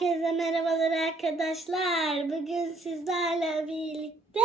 Herkese merhabalar arkadaşlar. Bugün sizlerle birlikte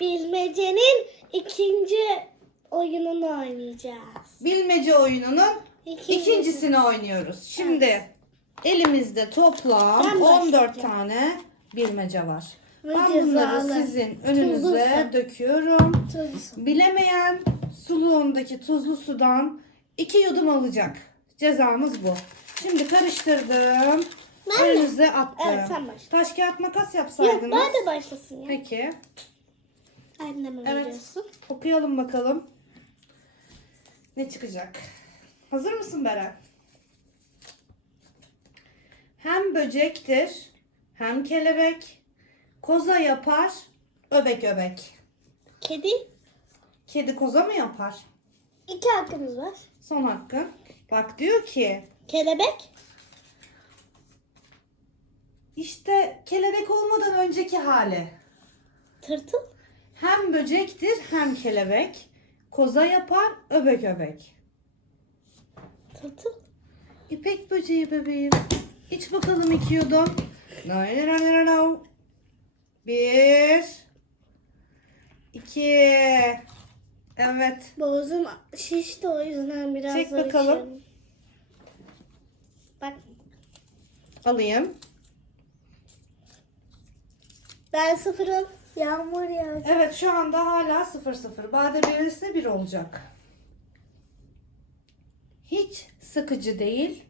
bilmecenin ikinci oyununu oynayacağız. Bilmece oyununun İkincisi. ikincisini oynuyoruz. Şimdi elimizde toplam Ben 14 başlayacağım. tane bilmece var. Ve ben bunları cezalı. sizin önünüze su. döküyorum. Tuzlu. Bilemeyen suluğundaki tuzlu sudan iki yudum alacak. Cezamız bu. Şimdi karıştırdım. Ben? Önünüze attım. Evet, sen başla. Taş kağıt makas Yok yapsaydınız. ben de başlasın ya. Peki. Anneme Evet. veriyorsun. Okuyalım bakalım. Ne çıkacak? Hazır mısın Beren? Hem böcektir, hem kelebek, koza yapar, öbek öbek. Kedi. Kedi koza mı yapar? İki hakkımız var. Son hakkın. Bak diyor ki, Kelebek. İşte kelebek olmadan önceki hali. Tırtıl. Hem böcektir, hem kelebek, koza yapar, öbek öbek. Tırtıl. İpek böceği bebeğim. İç bakalım iki yudum. Bir. iki. Evet. Boğazım şişti o yüzden biraz Çek zor bakalım. içiyorum. Bak Alayım. Ben sıfırım. Yağmur yağacak. Evet şu anda hala sıfır sıfır. Bade verirse bir olacak. Hiç sıkıcı değil.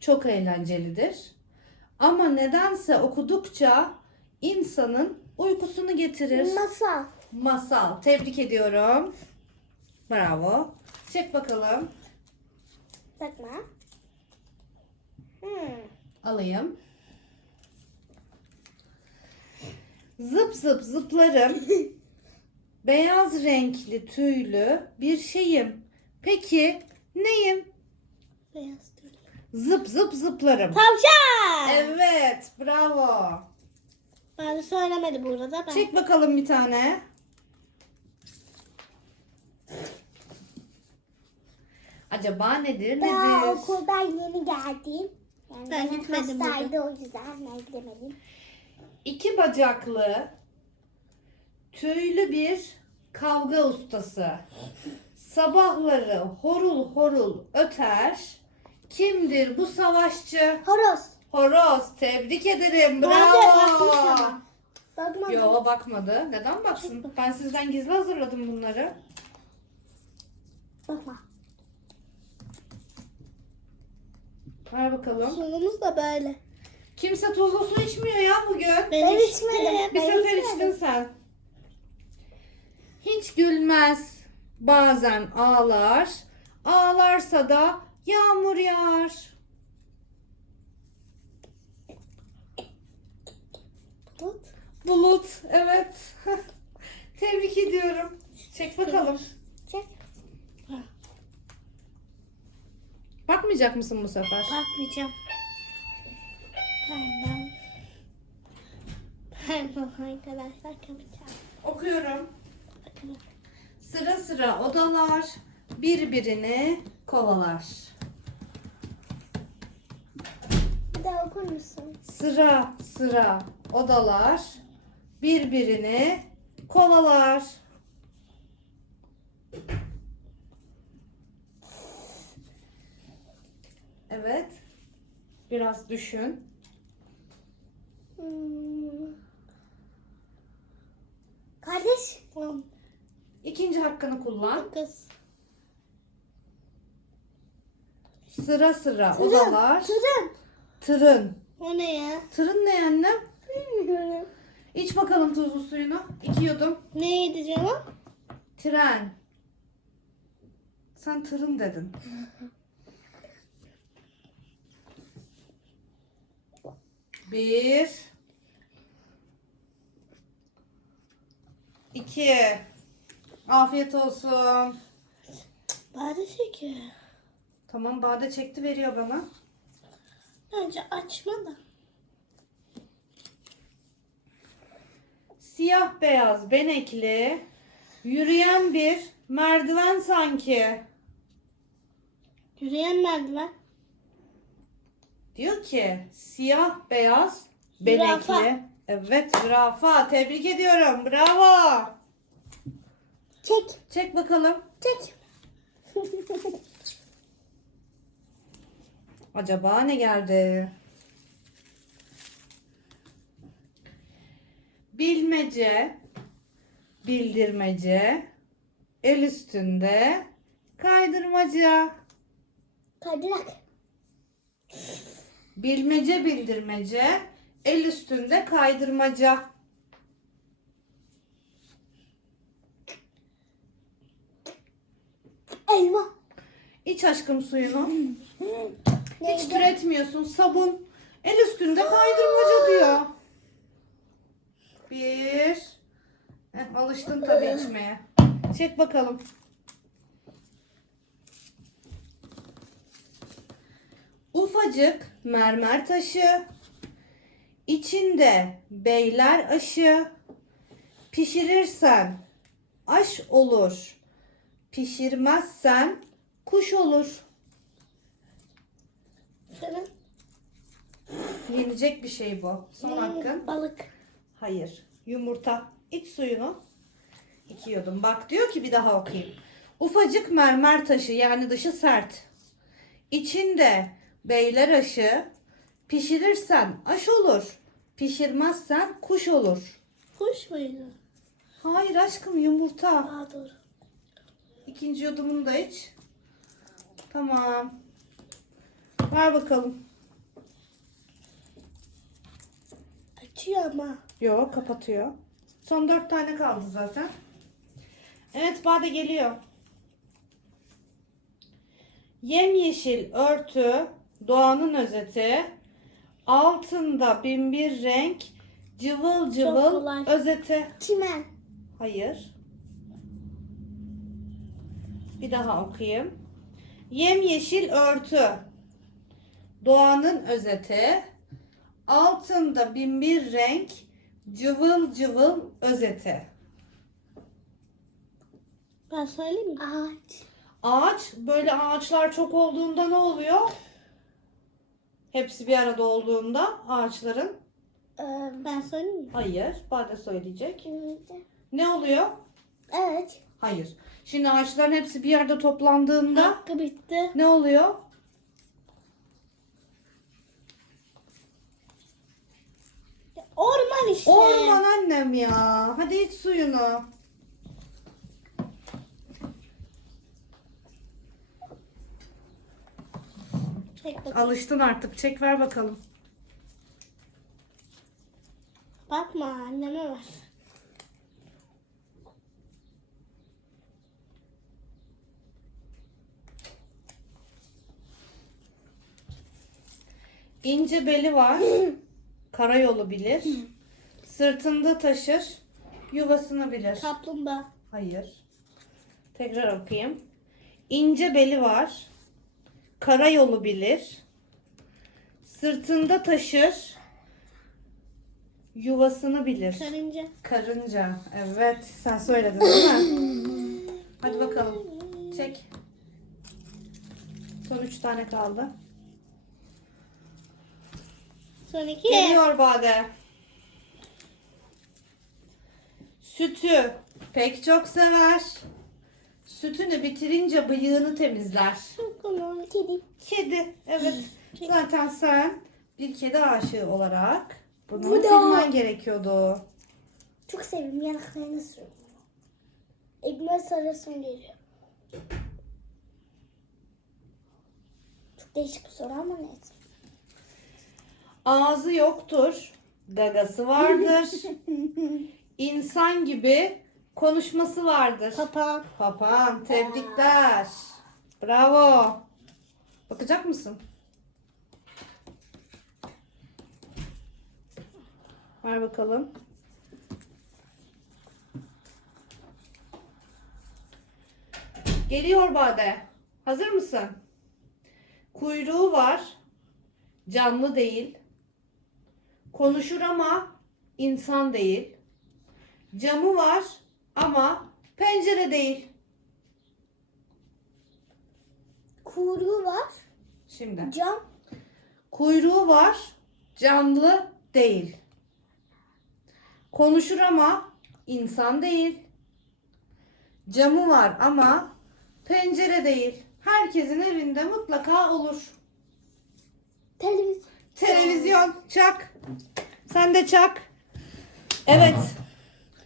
Çok eğlencelidir. Ama nedense okudukça insanın uykusunu getirir. Masal. Masal. Tebrik ediyorum. Bravo. Çek bakalım. Bakma. Hmm. Alayım. Zıp zıp zıplarım. Beyaz renkli tüylü bir şeyim. Peki neyim? Beyaz tüylü. Zıp zıp zıplarım. Tavşan. Evet, bravo. Ben de söylemedi burada ben. Çek bakalım bir tane. Acaba nedir Daha nedir? okuldan yeni geldim. Yani Ben gitmedim hastaydı o yüzden ben gidemedim. İki bacaklı, tüylü bir kavga ustası. Sabahları horul horul öter. Kimdir bu savaşçı? Horoz. Horoz. Tebrik ederim. Bravo. Bakmadım. Yo bakmadı. Neden baksın? Ben sizden gizli hazırladım bunları. Bakma. Ver bakalım. Sonumuz da böyle. Kimse tuzlu su içmiyor ya bugün. Ben, içmedim. içtim. Bir Ben sefer içmedim. içtin sen. Hiç gülmez. Bazen ağlar. Ağlarsa da yağmur yağar. Bulut. Bulut. Evet. Tebrik ediyorum. Çek bakalım. Çek. Bakmayacak mısın bu sefer? Bakmayacağım. Pardon. Pardon arkadaşlar kapatacağım. Okuyorum. Bakın. Sıra sıra odalar birbirini kovalar. Bir daha okur musun? Sıra sıra odalar birbirini kovalar. Evet. Biraz düşün. Kardeş. İkinci hakkını kullan. Kız. Sıra sıra Tırın. odalar. Tırın. Tırın. O ne ya? Tırın ne annem? Bilmiyorum. İç bakalım tuzlu suyunu. İki yudum. Neydi canım? Tren. Sen tırın dedin. Bir. İki. Afiyet olsun. Bade şeker. Tamam Bade çekti veriyor bana. Bence açma da. Siyah beyaz benekli yürüyen bir merdiven sanki. Yürüyen merdiven. Diyor ki siyah beyaz Zürafa. Evet zürafa. Tebrik ediyorum. Bravo. Çek. Çek bakalım. Çek. Acaba ne geldi? Bilmece, bildirmece, el üstünde, kaydırmaca. Kaydırak. Bilmece, bildirmece, el üstünde, kaydırmaca. Elma. İç aşkım suyunu. Hiç türetmiyorsun. Sabun. El üstünde kaydırmaca diyor. Bir. Heh, alıştın tabii içmeye. Çek bakalım. Ufacık mermer taşı. İçinde beyler aşı. Pişirirsen aş olur. Pişirmezsen kuş olur. Yenecek bir şey bu. Son hakkın. balık. Hayır. Yumurta. İç suyunu. İki yudum. Bak diyor ki bir daha okuyayım. Ufacık mermer taşı yani dışı sert. İçinde beyler aşı. Pişirirsen aş olur. Pişirmezsen kuş olur. Kuş muydu? Hayır aşkım yumurta. Aa doğru. İkinci yudumunu da iç. Tamam. Ver bakalım. Açıyor ama. Yok kapatıyor. Son dört tane kaldı zaten. Evet Bade geliyor. Yemyeşil örtü doğanın özeti. Altında bin bir renk cıvıl cıvıl kolay. özeti. Çimen. Hayır. Bir daha okuyayım. Yemyeşil örtü. Doğanın özeti. Altında bin bir renk cıvıl cıvıl özeti. Ben söyleyeyim mi? Ağaç. Ağaç böyle ağaçlar çok olduğunda ne oluyor? Hepsi bir arada olduğunda ağaçların. Ee, Ben söyleyeyim? Hayır. Bade söyleyecek. Ne oluyor? Evet. Hayır. Şimdi ağaçların hepsi bir yerde toplandığında Hakkı bitti. ne oluyor? Orman işte. Orman annem ya. Hadi iç suyunu. Çek bakalım. Alıştın artık. Çek ver bakalım. Bakma anneme ver. İnce beli var. Karayolu bilir. Sırtında taşır. Yuvasını bilir. Kaplumbağa. Hayır. Tekrar okuyayım. İnce beli var. Karayolu bilir. Sırtında taşır. Yuvasını bilir. Karınca. Karınca. Evet. Sen söyledin değil mi? Hadi bakalım. Çek. Son üç tane kaldı. Son iki. Geliyor Bade. Sütü pek çok sever. Sütünü bitirince bıyığını temizler. Kedi. Kedi. Evet. Zaten sen bir kedi aşığı olarak bunu Bu da- bilmen gerekiyordu. Çok seviyorum yanaklarını sürüyorum. Elime sarasım geliyor. Çok değişik bir soru ama neyse. Ağzı yoktur. Gagası vardır. İnsan gibi konuşması vardır. Papağan. Papağan tebrikler. Bravo. Bakacak mısın? Ver bakalım. Geliyor Bade. Hazır mısın? Kuyruğu var. Canlı değil. Konuşur ama insan değil. Camı var ama pencere değil. Kuyruğu var. Şimdi Cam. Kuyruğu var, canlı değil. Konuşur ama insan değil. Camı var ama pencere değil. Herkesin evinde mutlaka olur. Televizyon. Televizyon çak. Sen de çak. Evet.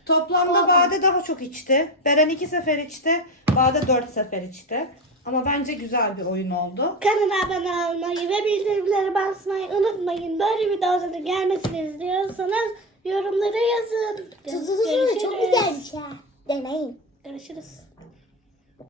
Toplamda Bade daha çok içti. Beren iki sefer içti. Bade dört sefer içti. Ama bence güzel bir oyun oldu. Kanala abone olmayı ve bildirimleri basmayı unutmayın. Böyle videoların gelmesini istiyorsanız yorumlara yazın. Tuzu çok güzelmiş ha. Deneyin. Görüşürüz.